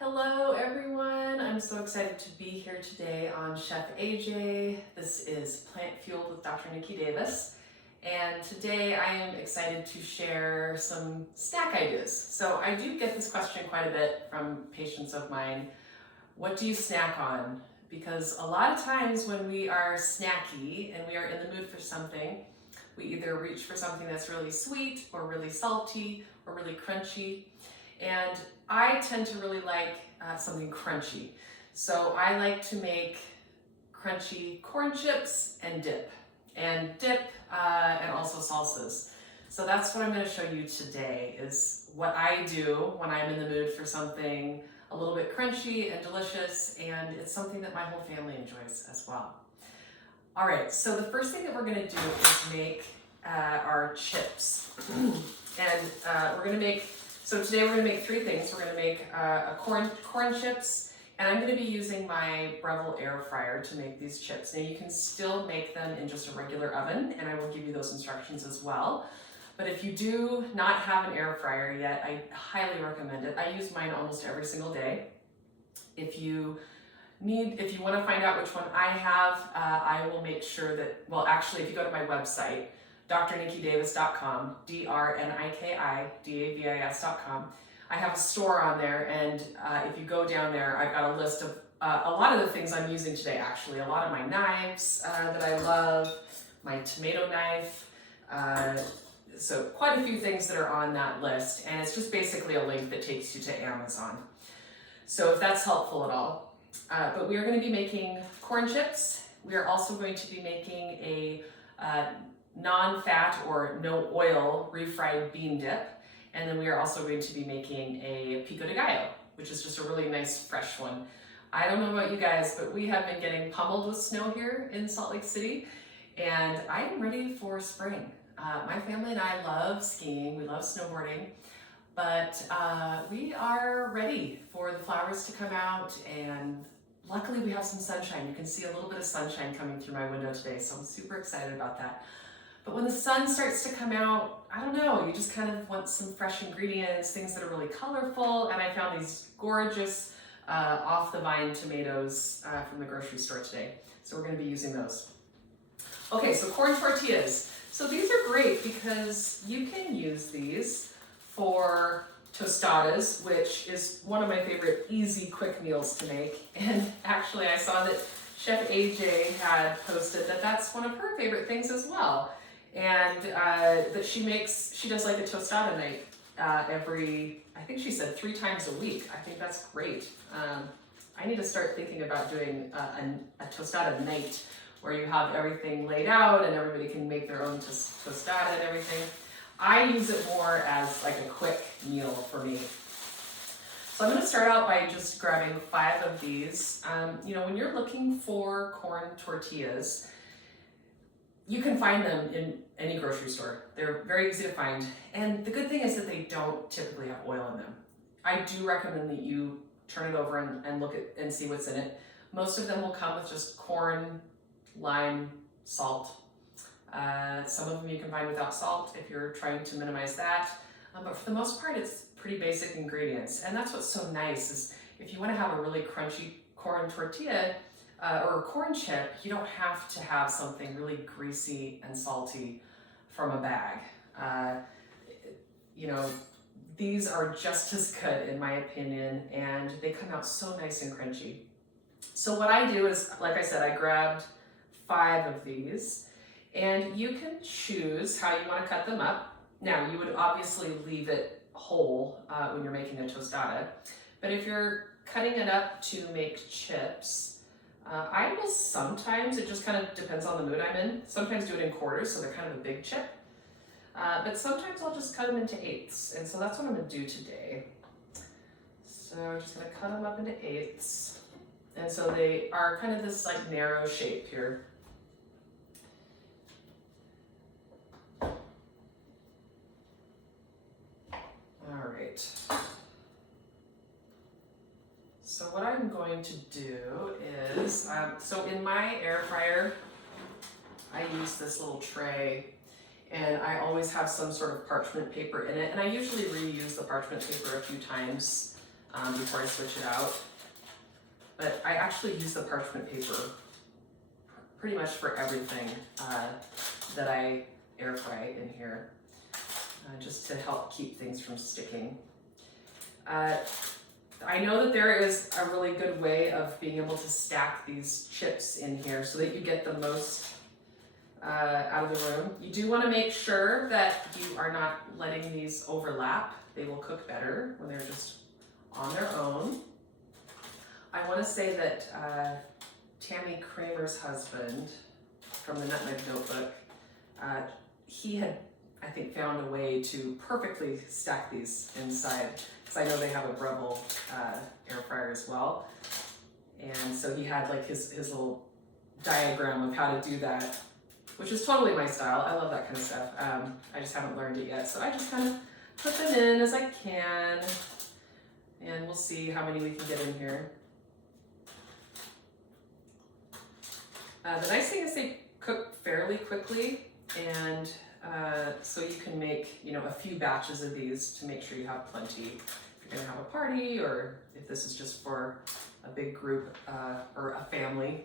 Hello everyone, I'm so excited to be here today on Chef AJ. This is Plant Fueled with Dr. Niki Davis, and today I am excited to share some snack ideas. So I do get this question quite a bit from patients of mine. What do you snack on? Because a lot of times when we are snacky and we are in the mood for something, we either reach for something that's really sweet or really salty or really crunchy. And I tend to really like something crunchy. So I like to make crunchy corn chips and dip, and also salsas. So that's what I'm going to show you today, is what I do when I'm in the mood for something a little bit crunchy and delicious, and it's something that my whole family enjoys as well. All right, so the first thing that we're going to do is make our chips. So today we're going to make three things. We're going to make corn chips, and I'm going to be using my Breville air fryer to make these chips. Now you can still make them in just a regular oven, and I will give you those instructions as well. But if you do not have an air fryer yet, I highly recommend it. I use mine almost every single day. If you want to find out which one I have, I will make sure that, well, actually, if you go to my website, drnikidavis.com, drnikidavis.com. I have a store on there, and if you go down there, I've got a list of a lot of the things I'm using today, actually. A lot of my knives that I love, my tomato knife, so quite a few things that are on that list, and it's just basically a link that takes you to Amazon. So if that's helpful at all. But we are going to be making corn chips. We are also going to be making a non-fat or no oil refried bean dip, and then we are also going to be making a pico de gallo, which is just a really nice fresh one. I don't know about you guys, but we have been getting pummeled with snow here in Salt Lake City, and I am ready for spring. My family and I love skiing, we love snowboarding, but we are ready for the flowers to come out, and luckily we have some sunshine. You can see a little bit of sunshine coming through my window today, so I'm super excited about that. But when the sun starts to come out, I don't know, you just kind of want some fresh ingredients, things that are really colorful, and I found these gorgeous off-the-vine tomatoes from the grocery store today. So we're going to be using those. Okay, so corn tortillas. So these are great because you can use these for tostadas, which is one of my favorite easy, quick meals to make. And actually I saw that Chef AJ had posted that that's one of her favorite things as well. And that she does like a tostada night I think she said 3 times a week. I think that's great. I need to start thinking about doing a tostada night where you have everything laid out and everybody can make their own tostada and everything. I use it more as like a quick meal for me. So I'm going to start out by just grabbing 5 of these. When you're looking for corn tortillas, you can find them in any grocery store. They're very easy to find. And the good thing is that they don't typically have oil in them. I do recommend that you turn it over and look at and see what's in it. Most of them will come with just corn, lime, salt. Some of them you can find without salt if you're trying to minimize that. But for the most part, it's pretty basic ingredients. And that's what's so nice, is if you want to have a really crunchy corn tortilla or a corn chip, you don't have to have something really greasy and salty from a bag. These are just as good in my opinion, and they come out so nice and crunchy. So what I do is, like I said, I grabbed 5 of these, and you can choose how you want to cut them up. Now, you would obviously leave it whole when you're making a tostada, but if you're cutting it up to make chips, I will sometimes, it just kind of depends on the mood I'm in, sometimes do it in quarters, so they're kind of a big chip, but sometimes I'll just cut them into 8ths, and so that's what I'm going to do today. So I'm just going to cut them up into 8ths, and so they are kind of this like narrow shape here. All right. So what I'm going to do is, so in my air fryer, I use this little tray, and I always have some sort of parchment paper in it, and I usually reuse the parchment paper a few times before I switch it out. But I actually use the parchment paper pretty much for everything that I air fry in here, just to help keep things from sticking. I know that there is a really good way of being able to stack these chips in here so that you get the most out of the room. You do want to make sure that you are not letting these overlap. They will cook better when they're just on their own. I want to say that Tammy Kramer's husband from the Nutmeg Notebook, he had, I think, found a way to perfectly stack these inside, because I know they have a Breville air fryer as well. And so he had like his little diagram of how to do that, which is totally my style. I love that kind of stuff. I just haven't learned it yet. So I just kind of put them in as I can, and we'll see how many we can get in here. The nice thing is they cook fairly quickly, and so you can make, you know, a few batches of these to make sure you have plenty if you're gonna have a party, or if this is just for a big group or a family.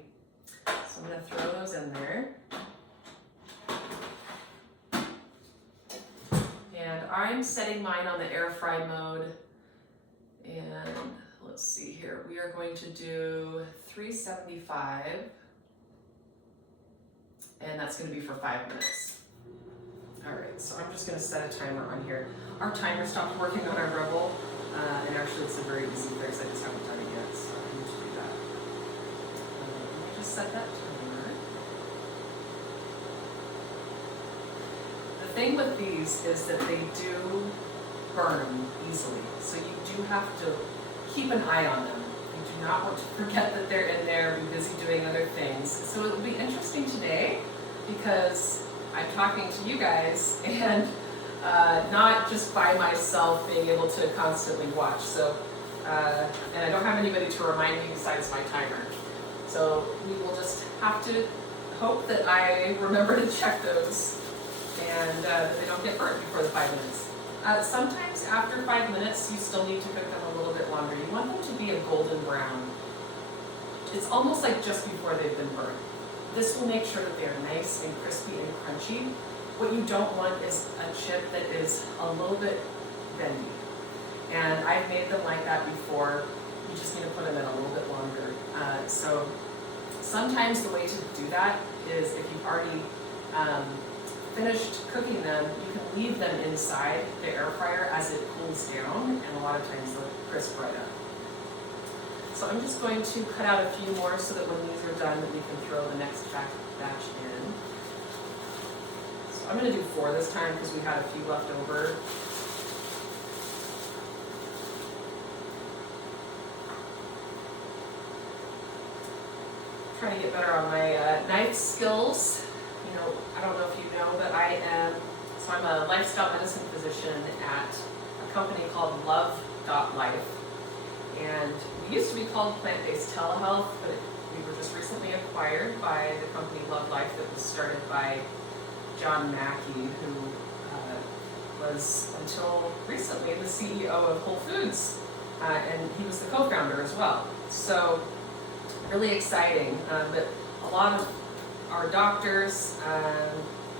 So I'm gonna throw those in there. And I'm setting mine on the air fry mode. And let's see here, we are going to do 375. And that's going to be for 5 minutes. All right, so I'm just going to set a timer on here. Our timer stopped working on our Breville, and actually it's a very easy fix. I just haven't done it yet, so I need to do that. Let me just set that timer. The thing with these is that they do burn easily, so you do have to keep an eye on them. You do not want to forget that they're in there, be busy doing other things. So it will be interesting today, because I'm talking to you guys and not just by myself being able to constantly watch. So, and I don't have anybody to remind me besides my timer. So we will just have to hope that I remember to check those and that they don't get burnt before the 5 minutes. Sometimes after 5 minutes, you still need to cook them a little bit longer. You want them to be a golden brown. It's almost like just before they've been burnt. This will make sure that they're nice and crispy and crunchy. What you don't want is a chip that is a little bit bendy. And I've made them like that before. You just need to put them in a little bit longer. So sometimes the way to do that is if you've already finished cooking them, you can leave them inside the air fryer as it cools down, and a lot of times they'll crisp right up. So I'm just going to cut out a few more so that when these are done, that we can throw the next batch in. So I'm going to do 4 this time because we had a few left over. Trying to get better on my knife skills. You know, I don't know if you know, but I'm a lifestyle medicine physician at a company called Life. And we used to be called Plant-Based TeleHealth, but we were just recently acquired by the company Life that was started by John Mackey, who was until recently the CEO of Whole Foods, and he was the co-founder as well. So really exciting, but a lot of our doctors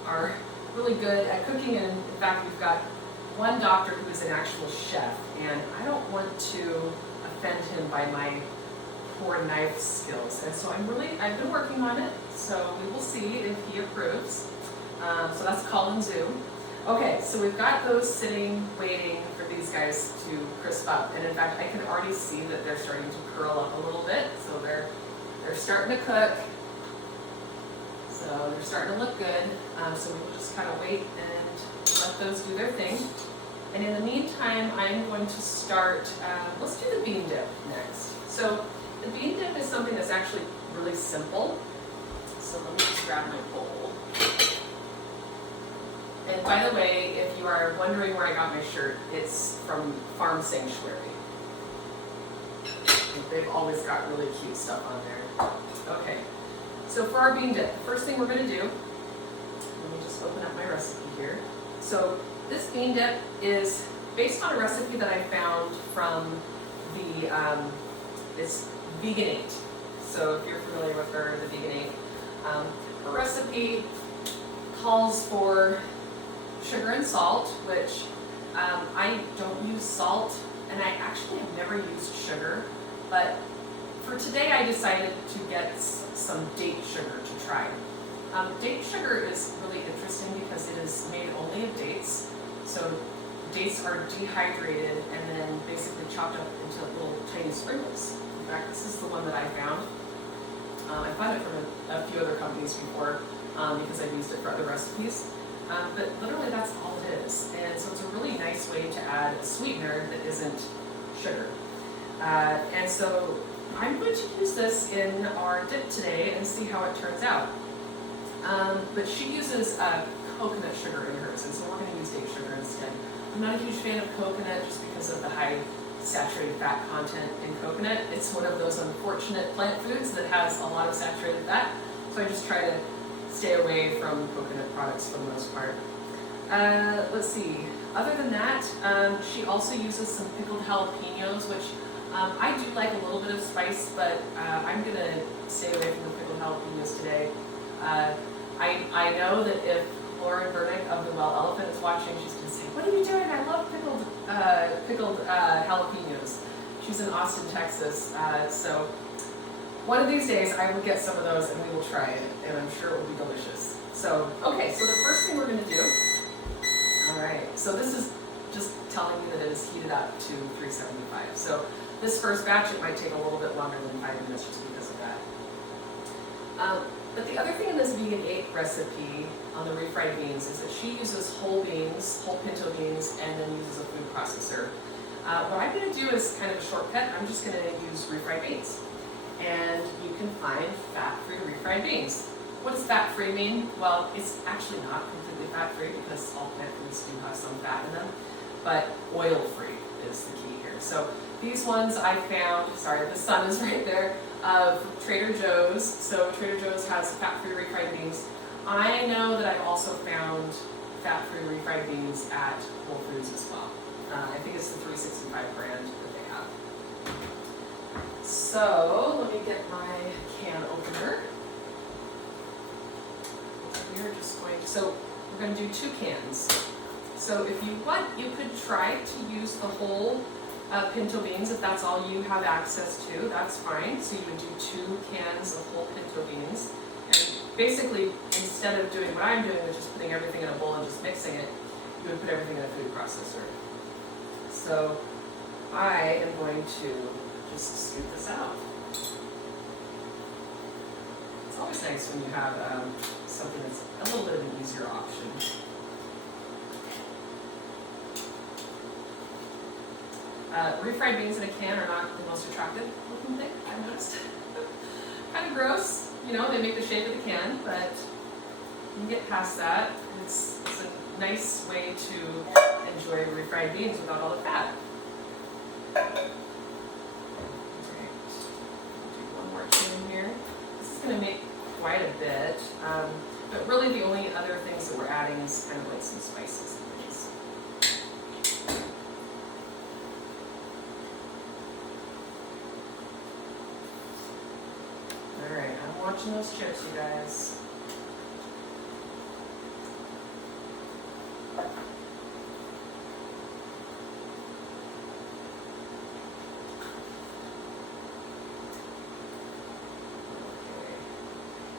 are really good at cooking, and in fact we've got one doctor who is an actual chef, and I don't want to offend him by my poor knife skills, and so I've been working on it, so we will see if he approves. So that's call and Zoom. Okay, so we've got those sitting, waiting for these guys to crisp up, and in fact I can already see that they're starting to curl up a little bit, so they're starting to cook. So they're starting to look good, so we will just kind of wait and let those do their thing. And in the meantime, I'm going to start, let's do the bean dip next. So the bean dip is something that's actually really simple. So let me just grab my bowl. And by the way, if you are wondering where I got my shirt, it's from Farm Sanctuary. They've always got really cute stuff on there. Okay. So for our bean dip, the first thing we're going to do, let me just open up my recipe here. So this bean dip is based on a recipe that I found from it's Vegan8. So if you're familiar with her, the Vegan8, her recipe calls for sugar and salt, which I don't use salt, and I actually have never used sugar, but for today I decided to get some date sugar to try. Date sugar is really interesting because it is made only of dates. So dates are dehydrated and then basically chopped up into little tiny sprinkles. In fact, this is the one that I found. I found it from a few other companies before because I've used it for other recipes. But literally that's all it is. And so it's a really nice way to add a sweetener that isn't sugar. And so I'm going to use this in our dip today and see how it turns out. But she uses coconut sugar in hers, and so we're going to use date sugar instead. I'm not a huge fan of coconut just because of the high saturated fat content in coconut. It's one of those unfortunate plant foods that has a lot of saturated fat, so I just try to stay away from coconut products for the most part. Let's see. Other than that, she also uses some pickled jalapenos, which I do like a little bit of spice, but I'm going to stay away from the pickled jalapenos today. I know that if Lauren Burnick of the Well Elephant is watching, she's going to say, "What are you doing? I love pickled jalapenos." She's in Austin, Texas, so one of these days I will get some of those and we will try it, and I'm sure it will be delicious. So, okay, so the first thing we're going to do, alright, so this is just telling me that it is heated up to 375. So this first batch, it might take a little bit longer than 5 minutes just because of that. But the other thing in this Vegan8 recipe on the refried beans is that she uses whole beans, whole pinto beans, and then uses a food processor. What I'm going to do is kind of a shortcut. I'm just going to use refried beans. And you can find fat-free refried beans. What does fat-free mean? Well, it's actually not completely fat-free because all plant foods do have some fat in them, but oil-free is the key here. So these ones I found, sorry, the sun is right there, of Trader Joe's. So Trader Joe's has fat-free refried beans. I know that I've also found fat-free refried beans at Whole Foods as well. I think it's the 365 brand that they have. So let me get my can opener. We're just going to, so we're going to do 2 cans. So if you want, you could try to use the whole pinto beans if that's all you have access to. That's fine. So you would do 2 cans of whole pinto beans. And basically, instead of doing what I'm doing, which is putting everything in a bowl and just mixing it, you would put everything in a food processor. So I am going to just scoop this out. It's always nice when you have something that's a little bit of an easier option. Refried beans in a can are not the most attractive looking thing, I've noticed. Kind of gross, you know, they make the shape of the can, but you can get past that. It's a nice way to enjoy refried beans without all the fat. Alright, do one more can here. This is going to make quite a bit, but really the only other things that we're adding is kind of like some spices and things. Alright, I'm watching those chips, you guys.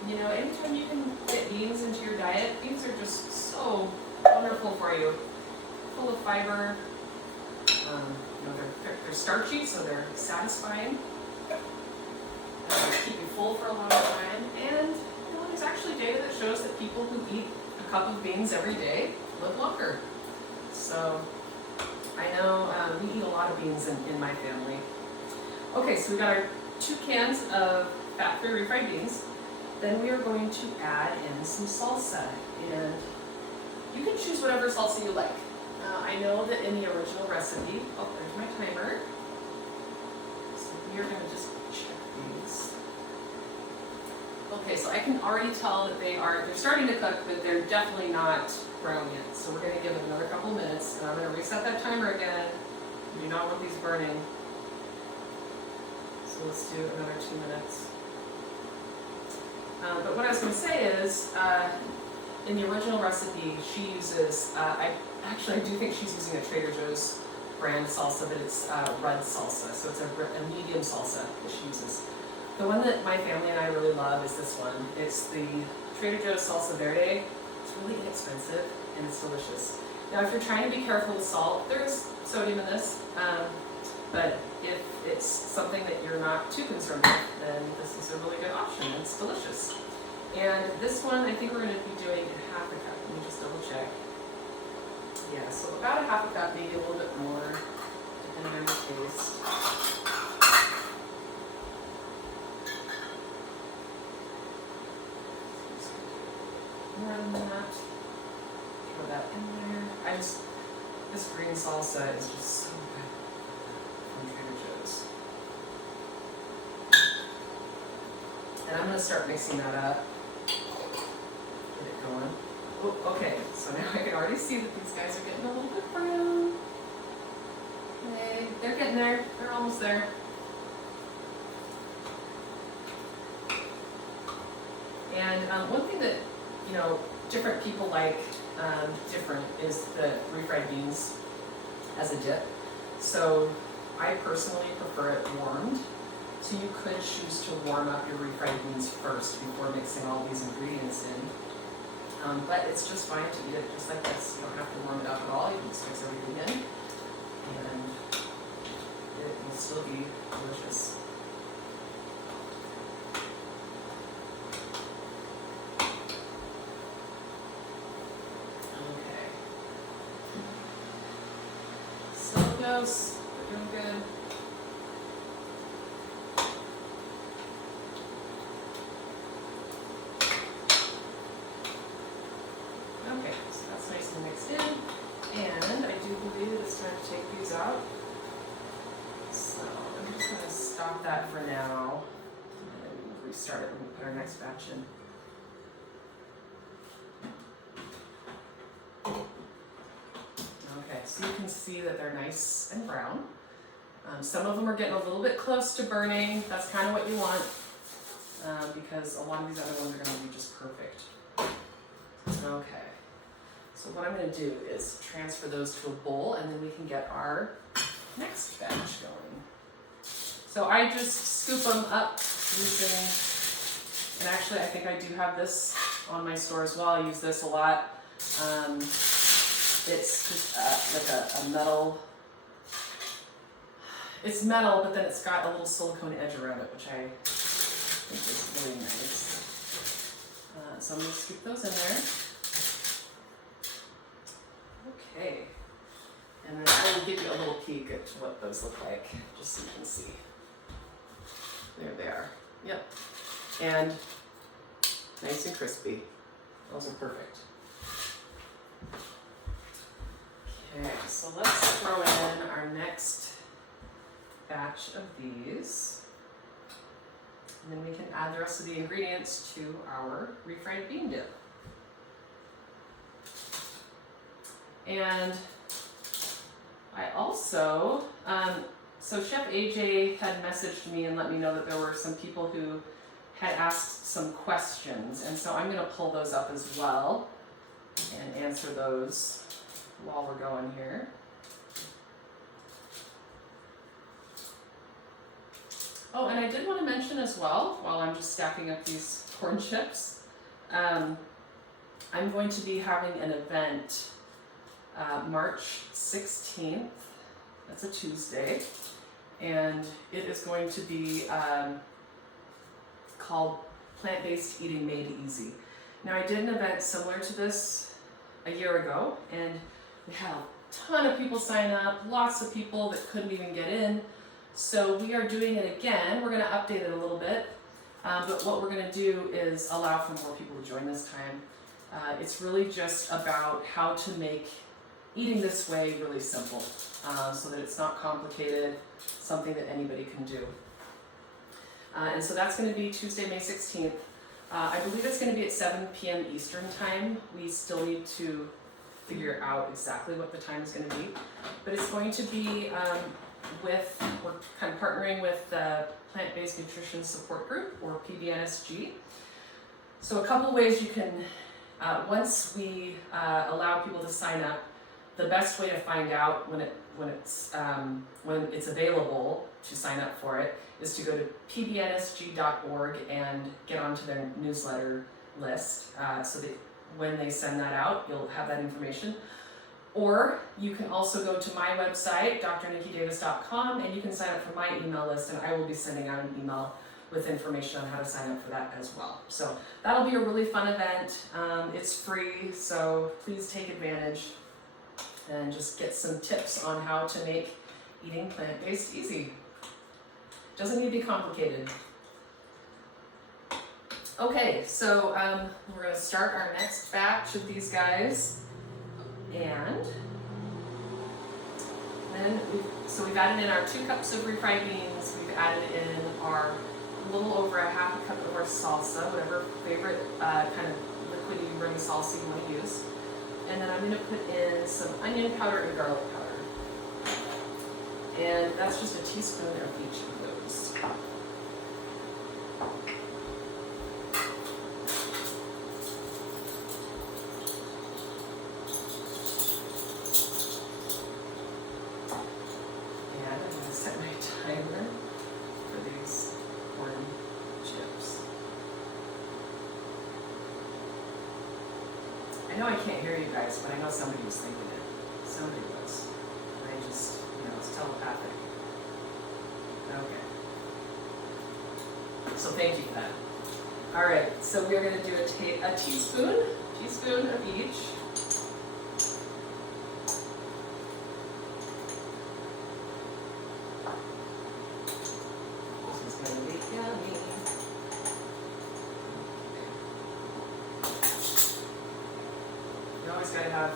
You know, anytime you can get beans into your diet, beans are just so wonderful for you. Full of fiber. You know, they're starchy, so they're satisfying. Keep you full for a long time. And you know, there's actually data that shows that people who eat a cup of beans every day live longer. So I know we eat a lot of beans in my family. Okay, so we got our 2 cans of fat-free refried beans. Then we are going to add in some salsa, and you can choose whatever salsa you like. I know that in the original recipe, oh, there's my timer. So we are going to just check these. Okay, so I can already tell that they're starting to cook, but they're definitely not brown yet. So we're going to give it another couple of minutes, and I'm going to reset that timer again. We do not want these burning. So let's do another 2 minutes. But what I was going to say is, in the original recipe, she uses, I do think she's using a Trader Joe's brand salsa, but it's red salsa, so it's a medium salsa that she uses. The one that my family and I really love is this one. It's the Trader Joe's Salsa Verde. It's really inexpensive and it's delicious. Now if you're trying to be careful with salt, there's sodium in this, but if it's something that you're not too concerned with, then this is a really good option. It's delicious. And this one, I think we're going to be doing half a cup. Let me just double check. Yeah, so about a half a cup, maybe a little bit more, depending on your taste. More than that. Throw that in there. This green salsa is just so good from Trader Joe's. And I'm going to start mixing that up. Get it going. Oh, okay, so now I can already see that these guys are getting a little bit brown. Okay, they're getting there. They're almost there. And one thing that, different people like different is the refried beans as a dip. So I personally prefer it warmed. So you could choose to warm up your refried beans first before mixing all these ingredients in. But it's just fine to eat it just like this. You don't have to warm it up at all. You can just mix everything in and it will still be delicious. Okay. Still goes. We're doing good. Okay, so that's nicely mixed in, and I do believe it's time to take these out. So I'm just going to stop that for now, and then we'll restart it when we put our next batch in. Okay, so you can see that they're nice and brown. Some of them are getting a little bit close to burning. That's kind of what you want, because a lot of these other ones are going to be just perfect. Okay. So what I'm going to do is transfer those to a bowl and then we can get our next batch going. So I just scoop them up using, and actually I think I do have this on my store as well. I use this a lot. It's just like a metal, it's metal, but then it's got a little silicone edge around it, which I think is really nice. So I'm going to scoop those in there. Okay, and then I will give you a little peek at what those look like, just so you can see. There they are. Yep. And nice and crispy. Those are perfect. Okay, so let's throw in our next batch of these. And then we can add the rest of the ingredients to our refried bean dip. And I also, so Chef AJ had messaged me and let me know that there were some people who had asked some questions. And so I'm going to pull those up as well and answer those while we're going here. Oh, and I did want to mention as well, while I'm just stacking up these corn chips, I'm going to be having an event March 16th, that's a Tuesday, and it is going to be called Plant-Based Eating Made Easy. Now I did an event similar to this a year ago, and we had a ton of people sign up, lots of people that couldn't even get in, so we are doing it again. We're going to update it a little bit, but what we're going to do is allow for more people to join this time. It's really just about how to make eating this way really simple, so that it's not complicated, something that anybody can do. And so that's going to be Tuesday, May 16th. I believe it's going to be at 7 p.m. Eastern time. We still need to figure out exactly what the time is going to be, but it's going to be we're kind of partnering with the Plant-Based Nutrition Support Group, or PBNSG. So a couple ways you can, once we allow people to sign up, the best way to find out when it's available to sign up for it is to go to pbnsg.org and get onto their newsletter list, so that when they send that out, you'll have that information. Or you can also go to my website, drnikidavis.com, and you can sign up for my email list, and I will be sending out an email with information on how to sign up for that as well. So that'll be a really fun event. It's free, so please take advantage and just get some tips on how to make eating plant-based easy. Doesn't need to be complicated. Okay, so we're going to start our next batch of these guys. And then we've added in our 2 cups of refried beans. We've added in our little over a half a cup of our salsa, whatever favorite kind of liquidy runny salsa you want to use. And then I'm going to put in some onion powder and garlic powder. And that's just a teaspoon of each of those. I know I can't hear you guys, but I know somebody was thinking it. Somebody was. I just, it's telepathic. Okay. So thank you for that. All right, so we're going to do a teaspoon of each. This is going to be yummy. You always got to have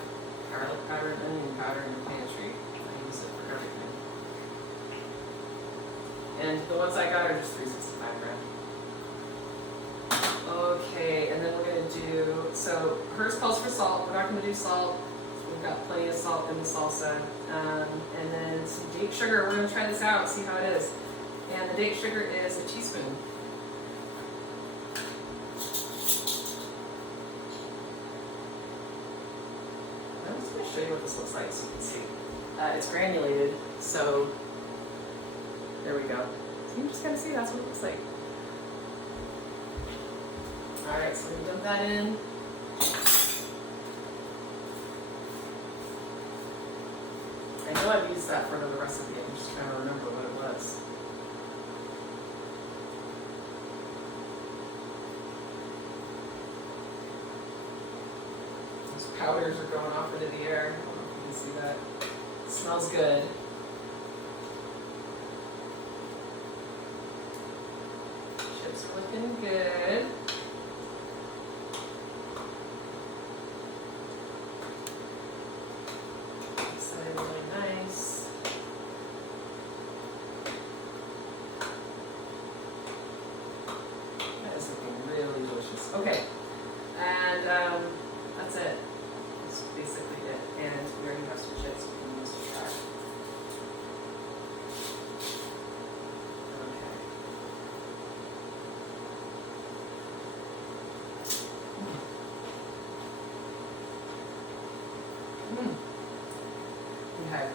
garlic powder and onion powder in your pantry. I use it for everything. And the ones I got are just 365 grams. Okay, and then we're going to do, so hers calls for salt. We're not going to do salt. We've got plenty of salt in the salsa. And then some date sugar. We're going to try this out, see how it is. And the date sugar is a teaspoon. I'm just going to show you what this looks like so you can see. It's granulated, so there we go. So you just got to see that's what it looks like. Alright, so we dump that in. I know I've used that for another recipe, I'm just trying to remember what it was. Those powders are going off into the air. I don't know if you can see that. It smells good. Chips looking good. Okay, and that's it. That's basically it. And we already have some chips we can use to try. Okay. Okay.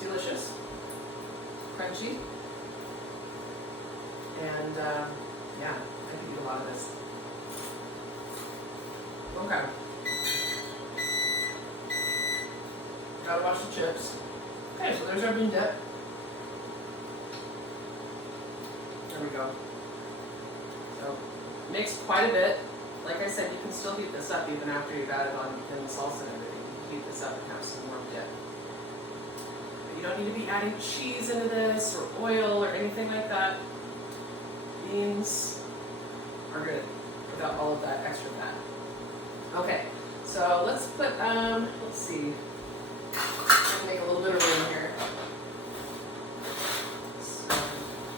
Delicious, crunchy, and yeah, I could eat a lot of this. Okay. Gotta wash the chips. Okay, so there's our bean dip. There we go. So, mix quite a bit. Like I said, you can still heat this up even after you've added on in the salsa and everything. You can heat this up and have some more dip. But you don't need to be adding cheese into this, or oil, or anything like that. Beans are good without all of that extra fat. Okay, so let's put, let's see, I'm gonna make a little bit of room here. So,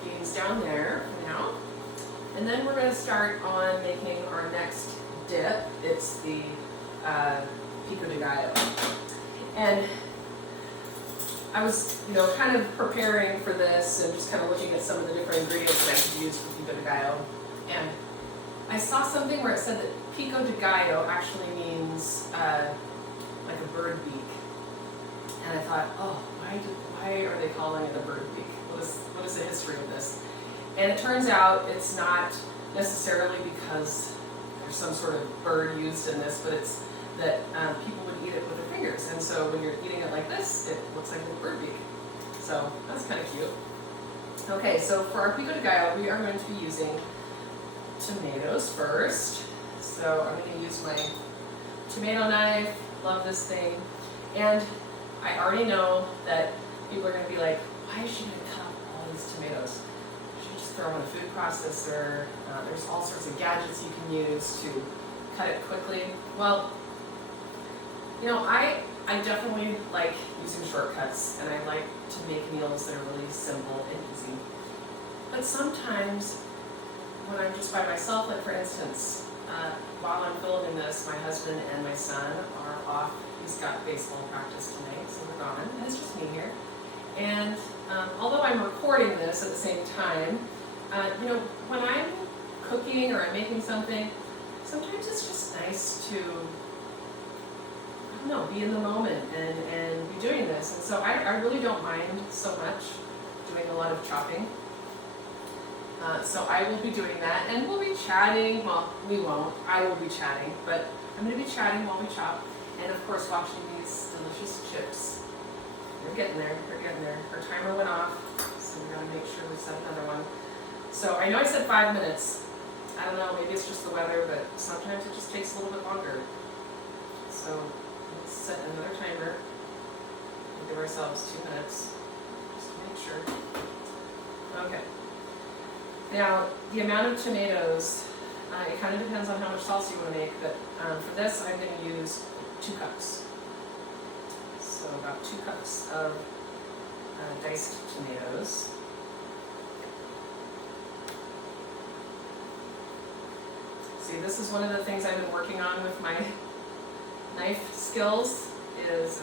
beans down there now. And then we're gonna start on making our next dip. It's the pico de gallo. And I was, kind of preparing for this and just kind of looking at some of the different ingredients that I could use for pico de gallo. And I saw something where it said that pico de gallo actually means like a bird beak. And I thought, oh, why are they calling it a bird beak? What is the history of this? And it turns out it's not necessarily because there's some sort of bird used in this, but it's that people would eat it with their fingers. And so when you're eating it like this, it looks like a bird beak. So that's kind of cute. Okay, so for our pico de gallo, we are going to be using tomatoes first. So I'm going to use my tomato knife. Love this thing. And I already know that people are going to be like, why should I cut all these tomatoes? You should just throw them in a food processor. There's all sorts of gadgets you can use to cut it quickly. Well, I definitely like using shortcuts, and I like to make meals that are really simple and easy. But sometimes when I'm just by myself, like for instance, while I'm filming this, my husband and my son are off. He's got baseball practice tonight, so we're gone, and it's just me here. And although I'm recording this at the same time, when I'm cooking or I'm making something, sometimes it's just nice to, be in the moment and be doing this. And so I really don't mind so much doing a lot of chopping. So I will be doing that, and we'll be chatting. Well, we won't. I will be chatting, but I'm going to be chatting while we chop, and of course watching these delicious chips. They're getting there. They're getting there. Our timer went off, so we got to make sure we set another one. So I know I said 5 minutes. I don't know. Maybe it's just the weather, but sometimes it just takes a little bit longer. So let's set another timer. We'll give ourselves 2 minutes just to make sure. Okay. Now, the amount of tomatoes, it kind of depends on how much salsa you want to make, but for this I'm going to use 2 cups. So about 2 cups of diced tomatoes. See, this is one of the things I've been working on with my knife skills is,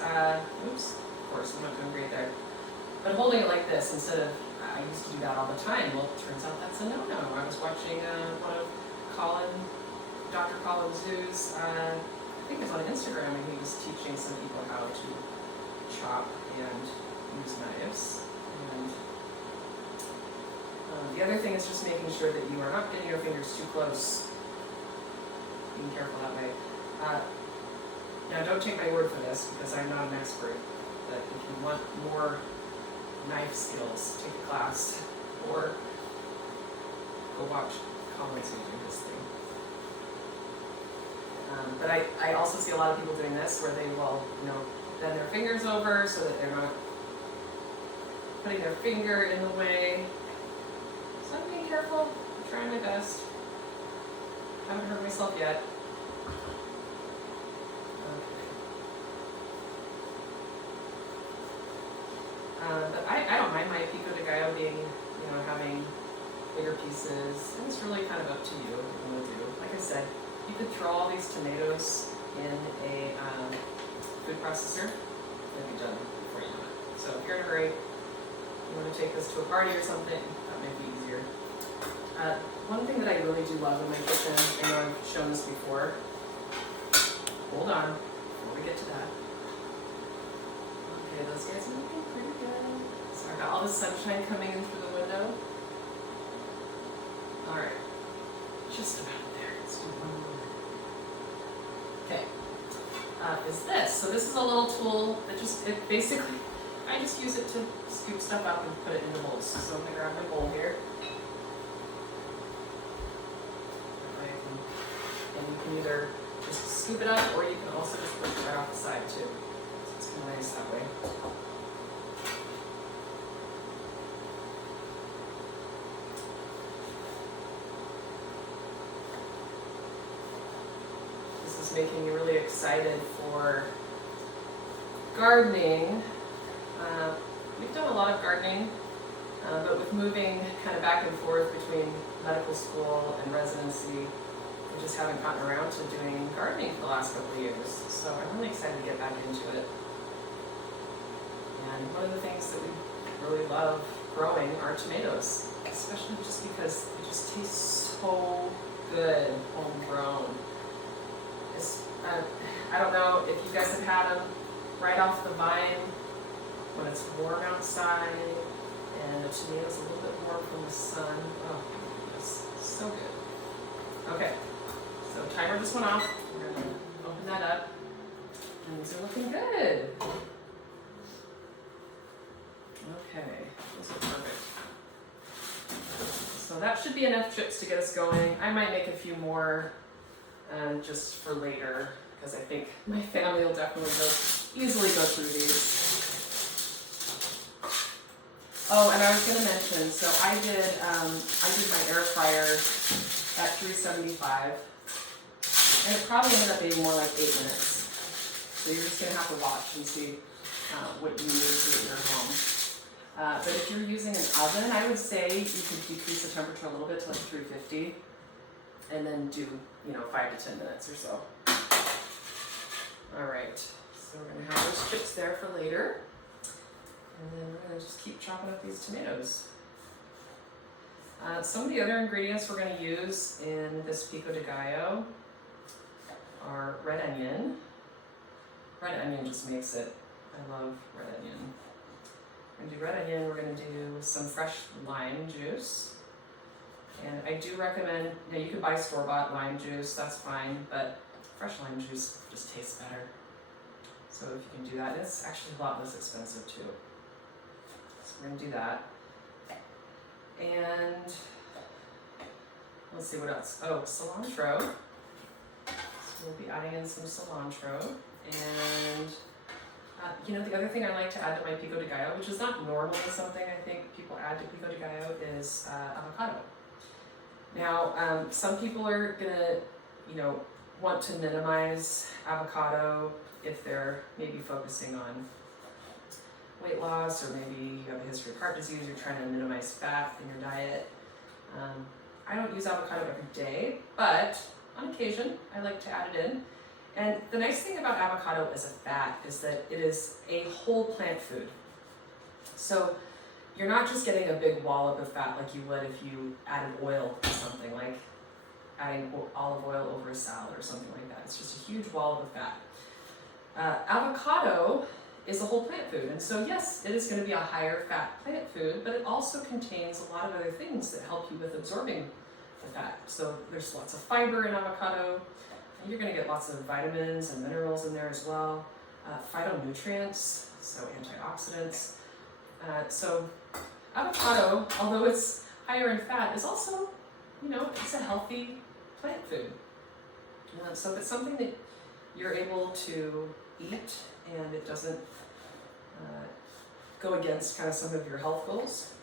oops, of course I'm not doing great there, but holding it like this instead of, I used to do that all the time. Well, it turns out that's a no-no. I was watching one of Dr. Colin Zhu's, I think it was on Instagram, and he was teaching some people how to chop and use knives. And the other thing is just making sure that you are not getting your fingers too close. Being careful that way. Now, don't take my word for this because I'm not an expert, but if you want more knife skills, take a class, or go watch Colin's doing this thing. But I also see a lot of people doing this where they will, bend their fingers over so that they're not putting their finger in the way. So I'm being careful. I'm trying my best. Haven't hurt myself yet. But I don't mind my pico de gallo being, having bigger pieces. And it's really kind of up to you what you want to do. Like I said, you could throw all these tomatoes in a food processor. They'll be done before you know it. So if you're in a hurry, you want to take this to a party or something, that might be easier. One thing that I really do love in my kitchen, I know I've shown this before. Hold on, before we get to that. Okay, those guys are looking pretty good. So I got all the sunshine coming in through the window. Alright, just about there. Let's do one more. Okay, is this. So this is a little tool that basically, I just use it to scoop stuff up and put it into bowls. So I'm going to grab my bowl here. And you can either just scoop it up, or you can also just push it right off the side too. So it's kind of nice that way. This is making me really excited for gardening. We've done a lot of gardening, but with moving kind of back and forth between medical school and residency, we just haven't gotten around to doing gardening for the last couple of years. So I'm really excited to get back into it. And one of the things that we really love growing are tomatoes, especially just because they just taste so good homegrown. I don't know if you guys have had them right off the vine when it's warm outside and the tomatoes a little bit warm from the sun. Oh, it's so good. Okay, so timer just went off. We're gonna open that up, and these are looking good. Okay, those are perfect. So that should be enough chips to get us going. I might make a few more just for later, because I think my family will definitely easily go through these. Oh, and I was going to mention, so I did my air fryer at 375, and it probably ended up being more like 8 minutes. So you're just going to have to watch and see what you need to do at your home. But if you're using an oven, I would say you could decrease the temperature a little bit to like 350, and then do 5 to 10 minutes or so. All right, so we're gonna have those chips there for later, and then we're gonna just keep chopping up these tomatoes. Some of the other ingredients we're gonna use in this pico de gallo are red onion. Red onion just makes it. I love red onion. We're gonna do red onion. We're gonna do some fresh lime juice. And I do recommend, you can buy store-bought lime juice, that's fine, but fresh lime juice just tastes better. So if you can do that, it's actually a lot less expensive too. So we're gonna do that. And let's see what else. Oh, cilantro. So we'll be adding in some cilantro. And the other thing I like to add to my pico de gallo, which is not normally something I think people add to pico de gallo, is avocado. Now, some people are gonna, want to minimize avocado if they're maybe focusing on weight loss, or maybe you have a history of heart disease, you're trying to minimize fat in your diet. I don't use avocado every day, but on occasion, I like to add it in. And the nice thing about avocado as a fat is that it is a whole plant food. So you're not just getting a big wallop of fat like you would if you added oil to something, like adding olive oil over a salad or something like that. It's just a huge wallop of fat. Avocado is a whole plant food, and so yes, it is going to be a higher fat plant food, but it also contains a lot of other things that help you with absorbing the fat. So there's lots of fiber in avocado. You're going to get lots of vitamins and minerals in there as well. Phytonutrients, so antioxidants. So avocado, although it's higher in fat, is also, it's a healthy plant food. So if it's something that you're able to eat and it doesn't go against kind of some of your health goals,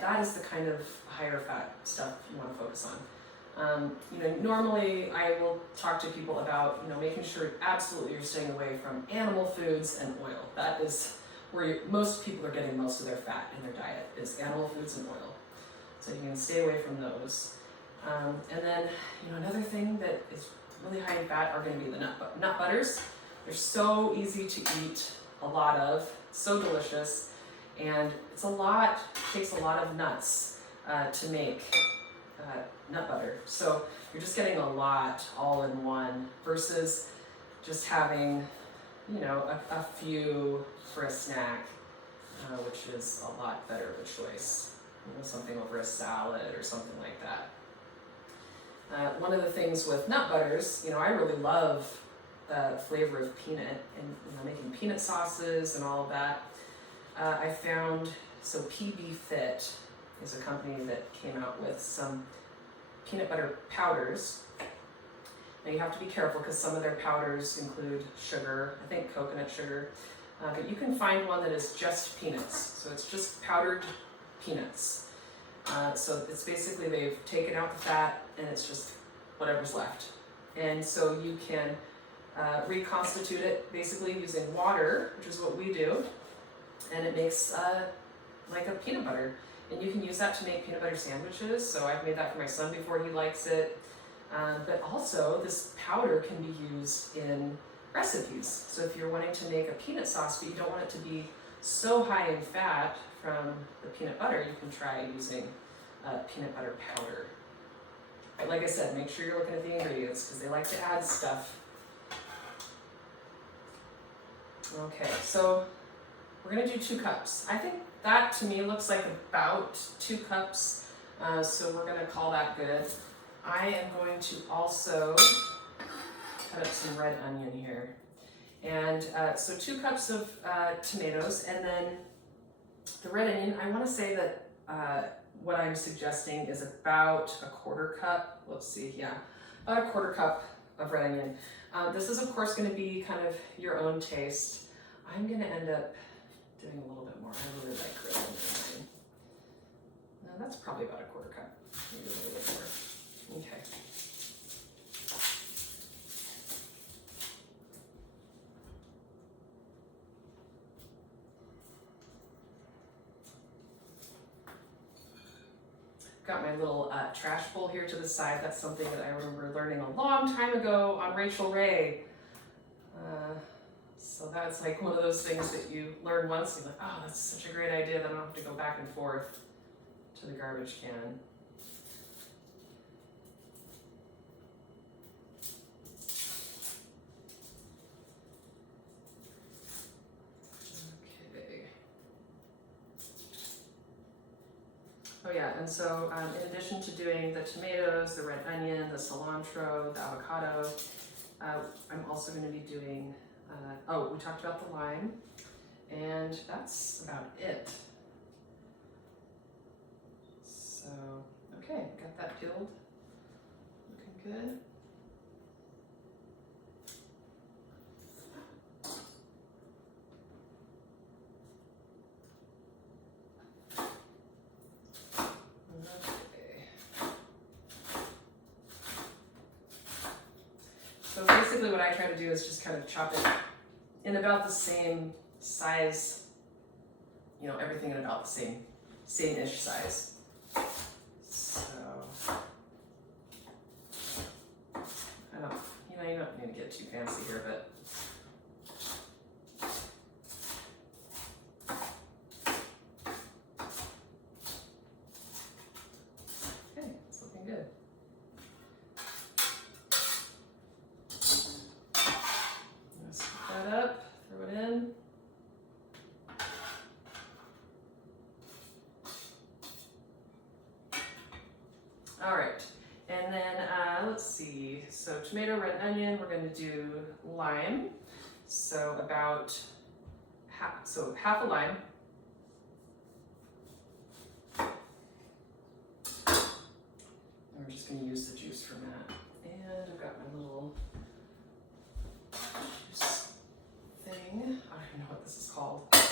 that is the kind of higher fat stuff you want to focus on. Normally I will talk to people about, making sure absolutely you're staying away from animal foods and oil. That is where most people are getting most of their fat in their diet, is animal foods and oil. So you can stay away from those. And then, another thing that is really high in fat are going to be the nut butters. They're so easy to eat, a lot of, so delicious, and takes a lot of nuts to make nut butter. So you're just getting a lot all in one versus just having, a few for a snack, which is a lot better of a choice. Something over a salad or something like that. One of the things with nut butters, I really love the flavor of peanut, and making peanut sauces and all of that. I found, so PB Fit is a company that came out with some peanut butter powders. Now you have to be careful because some of their powders include sugar, I think coconut sugar, but you can find one that is just peanuts. So it's just powdered peanuts. So it's basically they've taken out the fat and it's just whatever's left. And so you can reconstitute it basically using water, which is what we do, and it makes like a peanut butter. And you can use that to make peanut butter sandwiches. So I've made that for my son before, he likes it. But also this powder can be used in recipes. So if you're wanting to make a peanut sauce, but you don't want it to be so high in fat from the peanut butter, you can try using peanut butter powder. But like I said, make sure you're looking at the ingredients because they like to add stuff. Okay, so we're gonna do 2 cups. I think that to me looks like about 2 cups, so we're gonna call that good. I am going to also cut up some red onion here. And so 2 cups of tomatoes, and then the red onion, I wanna say that what I'm suggesting is about a 1/4 cup. Let's see, yeah, about a 1/4 cup of red onion. This is of course gonna be kind of your own taste. I'm gonna end up doing a little bit more. I really like red onion. No, that's probably about a 1/4 cup, maybe a little bit more. Okay. Got my little trash bowl here to the side. That's something that I remember learning a long time ago on Rachel Ray. So that's like one of those things that you learn once and you're like, oh, that's such a great idea that I don't have to go back and forth to the garbage can. Okay. Oh yeah, and so in addition to doing the tomatoes, the red onion, the cilantro, the avocado, I'm also going to be doing, we talked about the lime, and that's about it. So, okay, got that peeled, looking good. So basically what I try to do is just kind of chop it in about the same size, you know, everything in about the same-ish size. So, you don't need to get too fancy here, but okay, it's looking good. Up, throw it in. All right, and then let's see. So tomato, red onion. We're going to do lime. So about half a lime. And we're just going to use the juice from that. And I've got my little juice thing. I don't even know what this is called. Okay.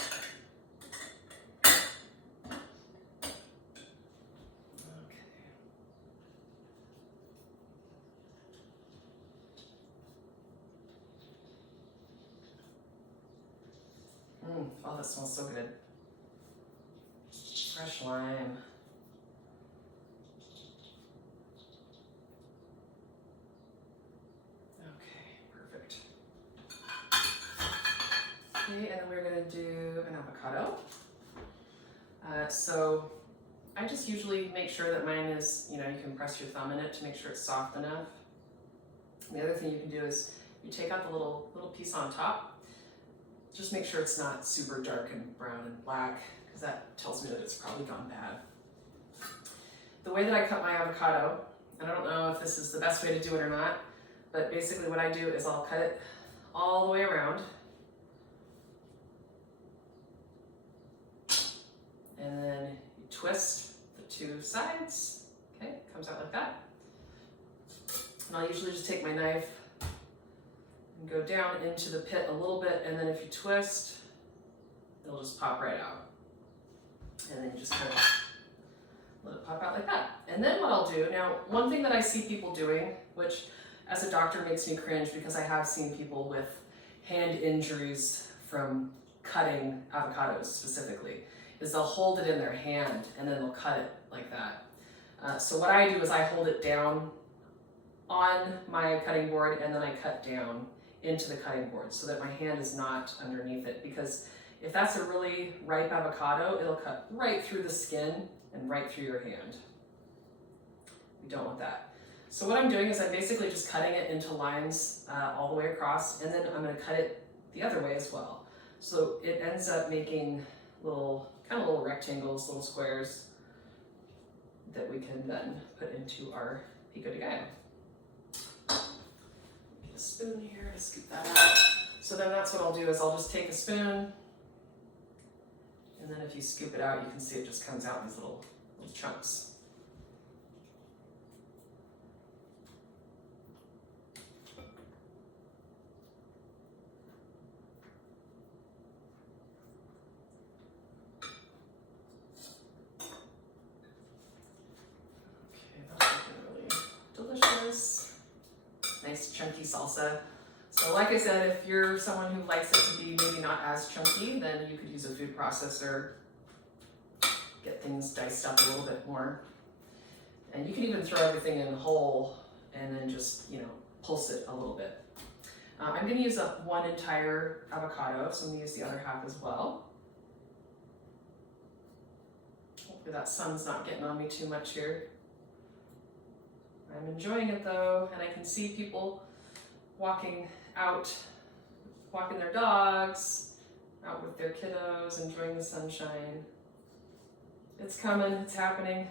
Oh, that smells so good. Fresh lime. Okay, and then we're going to do an avocado. So I just usually make sure that mine is, you can press your thumb in it to make sure it's soft enough. And the other thing you can do is you take out the little piece on top. Just make sure it's not super dark and brown and black, because that tells me that it's probably gone bad. The way that I cut my avocado, and I don't know if this is the best way to do it or not, but basically what I do is I'll cut it all the way around. And then you twist the 2 sides, okay, comes out like that. And I'll usually just take my knife and go down into the pit a little bit, and then if you twist, it'll just pop right out. And then you just kind of let it pop out like that. And then what I'll do, now one thing that I see people doing, which as a doctor makes me cringe because I have seen people with hand injuries from cutting avocados specifically, is they'll hold it in their hand and then they'll cut it like that. So what I do is I hold it down on my cutting board and then I cut down into the cutting board so that my hand is not underneath it, because If that's a really ripe avocado, it'll cut right through the skin and right through your hand. We don't want that. So what I'm doing is I'm basically just cutting it into lines all the way across, and then I'm going to cut it the other way as well. So it ends up making little rectangles, little squares that we can then put into our pico de gallo. Get a spoon here to scoop that out. So then that's what I'll do is I'll just take a spoon, and then if you scoop it out, you can see it just comes out in these little chunks. Delicious, nice chunky salsa. So like I said, if you're someone who likes it to be maybe not as chunky, then you could use a food processor, get things diced up a little bit more. And you can even throw everything in whole and then just, pulse it a little bit. I'm going to use up one entire avocado, so I'm going to use the other half as well. Hopefully that sun's not getting on me too much here. I'm enjoying it though, and I can see people walking their dogs, out with their kiddos, enjoying the sunshine. It's coming, it's happening.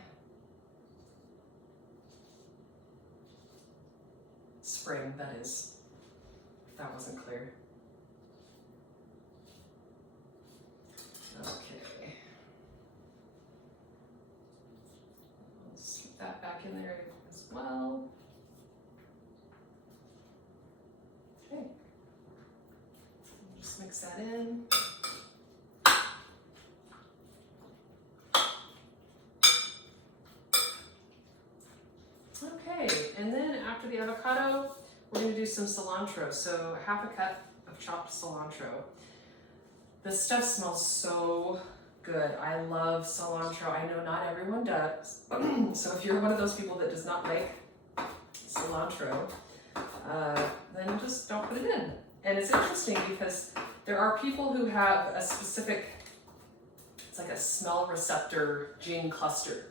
Spring, that is, if that wasn't clear. Okay. I'll slip that back in there as well. Okay. Just mix that in. Okay, and then after the avocado, we're going to do some cilantro. So half a cup of chopped cilantro. This stuff smells so good. I love cilantro. I know not everyone does. So if you're one of those people that does not like cilantro, then just don't put it in. And it's interesting because there are people who have a specific, it's like a smell receptor gene cluster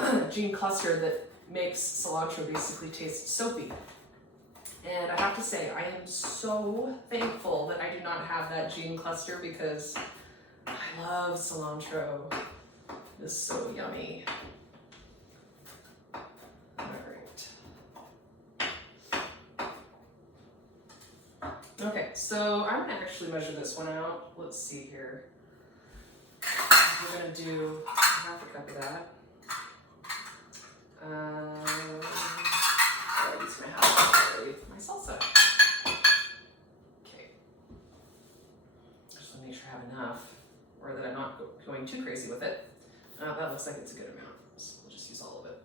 that makes cilantro basically taste soapy. And I have to say, I am so thankful that I do not have that gene cluster because I love cilantro. It is so yummy. All right. Okay, so I'm gonna actually measure this one out. Let's see here. We're gonna do half a cup of that. I'll use my half cup my salsa. Okay. Just want to make sure I have enough, or that I'm not going too crazy with it. That looks like it's a good amount, so we'll just use all of it.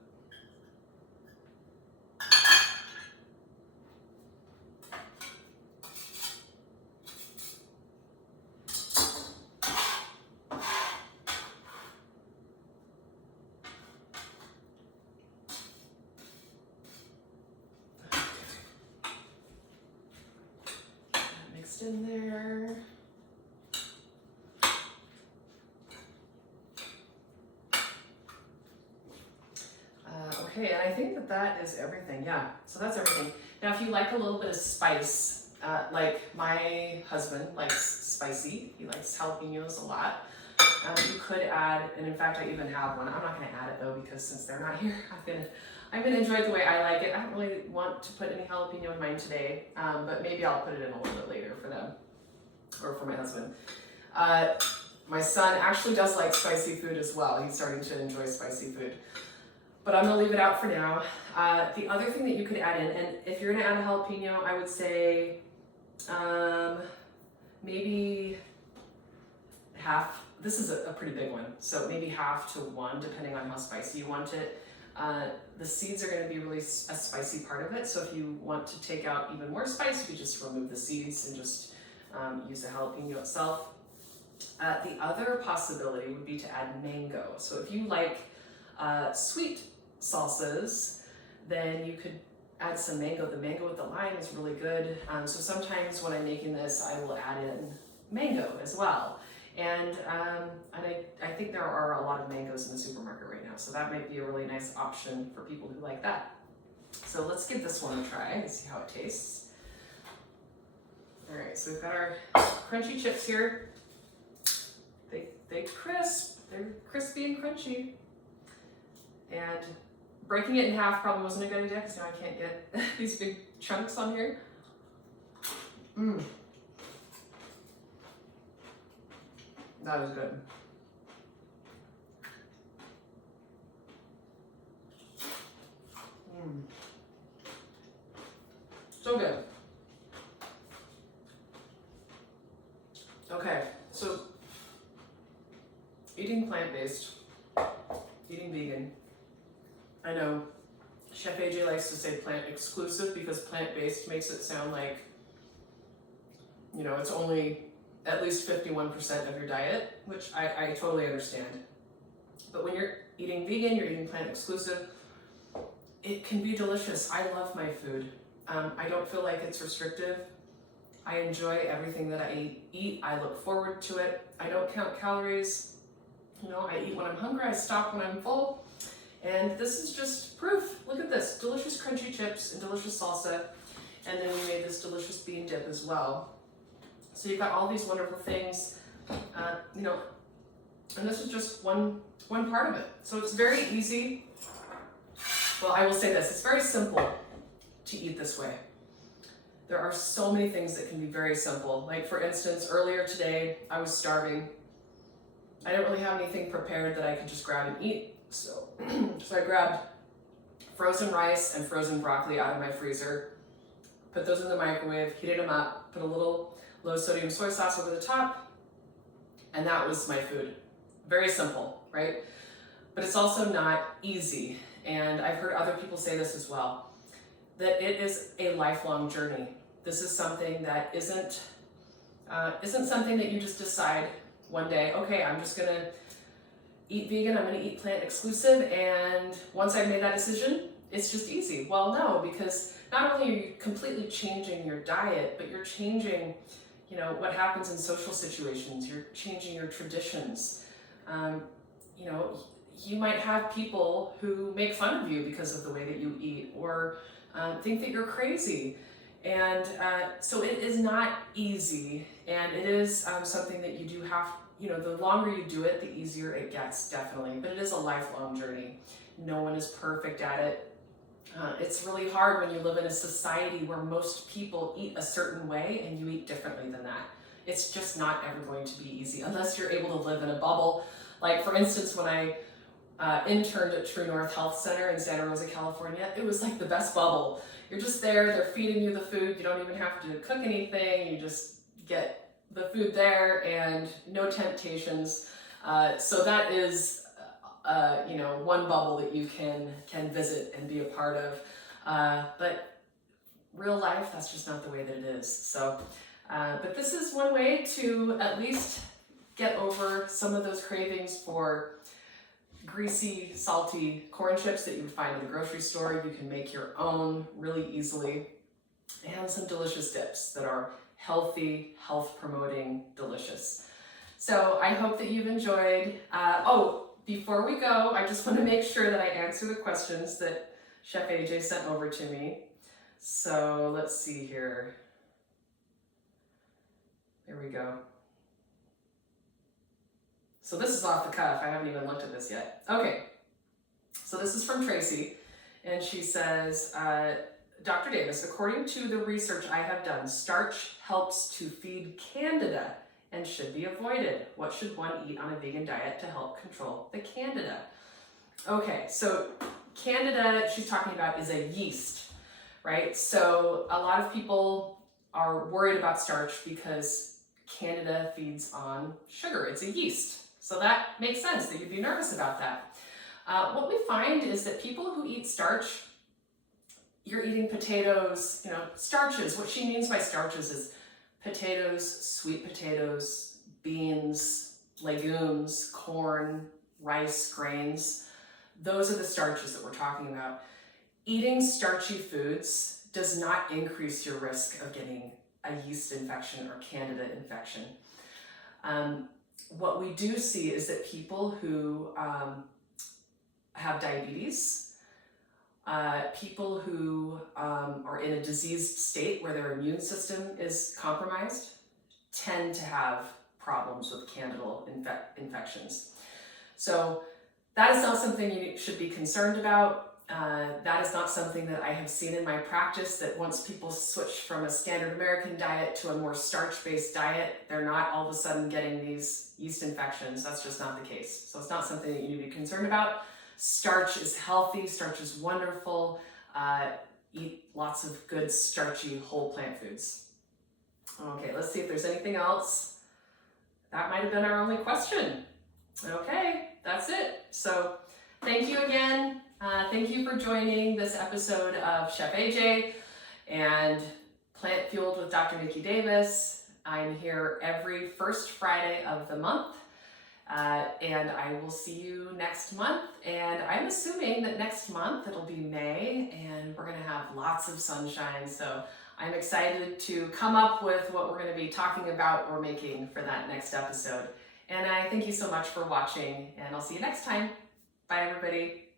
Mixed in there. Okay, and I think that is everything. Yeah, so that's everything. Now, if you like a little bit of spice, like my husband likes spicy, he likes jalapenos a lot. You could add, and in fact, I even have one. I'm not going to add it though because since they're not here, I'm gonna enjoy it the way I like it. I don't really want to put any jalapeno in mine today, but maybe I'll put it in a little bit later for them, or for my husband. My son actually does like spicy food as well. He's starting to enjoy spicy food. But I'm gonna leave it out for now. The other thing that you could add in, and if you're gonna add a jalapeno, I would say maybe half. This is a pretty big one, so maybe half to one, depending on how spicy you want it. The seeds are going to be really a spicy part of it, so if you want to take out even more spice, you just remove the seeds and just use the jalapeno itself. The other possibility would be to add mango. So if you like sweet salsas, then you could add some mango. The mango with the lime is really good. So sometimes when I'm making this, I will add in mango as well. And I think there are a lot of mangoes in the supermarket right now, so that might be a really nice option for people who like that. So let's give this one a try and see how it tastes. All right, so we've got our crunchy chips here. They're crispy and crunchy. And breaking it in half probably wasn't a good idea because now I can't get these big chunks on here. That is good. So good. Okay, so eating plant-based, eating vegan. I know Chef AJ likes to say plant exclusive because plant-based makes it sound like, you know, it's only at least 51% of your diet, which I totally understand. But when you're eating vegan, you're eating plant exclusive, it can be delicious. I love my food. I don't feel like it's restrictive. I enjoy everything that I eat. I look forward to it. I don't count calories. You know, I eat when I'm hungry, I stop when I'm full. And this is just proof. Look at this, delicious crunchy chips and delicious salsa. And then we made this delicious bean dip as well. So you've got all these wonderful things, you know, and this is just one part of it. So it's very easy. Well, I will say this, it's very simple to eat this way. There are so many things that can be very simple. Like for instance, earlier today, I was starving. I didn't really have anything prepared that I could just grab and eat. So I grabbed frozen rice and frozen broccoli out of my freezer, put those in the microwave, heated them up, put a little low sodium soy sauce over the top, and that was my food. Very simple, right? But it's also not easy. And I've heard other people say this as well, that it is a lifelong journey. This is something that isn't something that you just decide one day, okay, I'm just gonna eat vegan, I'm gonna eat plant exclusive, and once I've made that decision, it's just easy. Well, no, because not only are you completely changing your diet, but you're changing, you know, what happens in social situations. You're changing your traditions. You know, you might have people who make fun of you because of the way that you eat, or think that you're crazy. And so it is not easy, and it is something that you do have, you know, the longer you do it, the easier it gets, definitely. But it is a lifelong journey. No one is perfect at it. It's really hard when you live in a society where most people eat a certain way and you eat differently than that. It's just not ever going to be easy unless you're able to live in a bubble. Like for instance, when I interned at True North Health Center in Santa Rosa, California, it was like the best bubble. You're just there, they're feeding you the food, you don't even have to cook anything, you just get the food there and no temptations. So that is you know, one bubble that you can visit and be a part of. But real life, that's just not the way that it is. So, but this is one way to at least get over some of those cravings for greasy, salty corn chips that you would find in the grocery store. You can make your own really easily, and some delicious dips that are healthy, health-promoting, delicious. So I hope that you've enjoyed. Before we go, I just want to make sure that I answer the questions that Chef AJ sent over to me. So let's see here. Here we go. So this is off the cuff. I haven't even looked at this yet. Okay, so this is from Tracy, and she says, Dr. Davis, according to the research I have done, starch helps to feed candida and should be avoided. What should one eat on a vegan diet to help control the candida? Okay, so candida she's talking about is a yeast, right? So a lot of people are worried about starch because candida feeds on sugar. It's a yeast. So that makes sense that you'd be nervous about that. What we find is that people who eat starch, you're eating potatoes, you know, starches. What she means by starches is potatoes, sweet potatoes, beans, legumes, corn, rice, grains. Those are the starches that we're talking about. Eating starchy foods does not increase your risk of getting a yeast infection or candida infection. what we do see is that people who have diabetes, people who are in a diseased state where their immune system is compromised, tend to have problems with candidal infections. So that is not something you should be concerned about. That is not something that I have seen in my practice, that once people switch from a standard American diet to a more starch-based diet, they're not all of a sudden getting these yeast infections. That's just not the case. So it's not something that you need to be concerned about. Starch is healthy, starch is wonderful. Eat lots of good starchy whole plant foods. Okay, let's see if there's anything else. That might have been our only question. Okay, that's it. So thank you again. Thank you for joining this episode of Chef AJ and Plant Fueled with Dr. Niki Davis. I'm here every first Friday of the month, and I will see you next month. And I'm assuming that next month it'll be May, and we're gonna have lots of sunshine. So I'm excited to come up with what we're gonna be talking about or making for that next episode. And I thank you so much for watching, and I'll see you next time. Bye, everybody.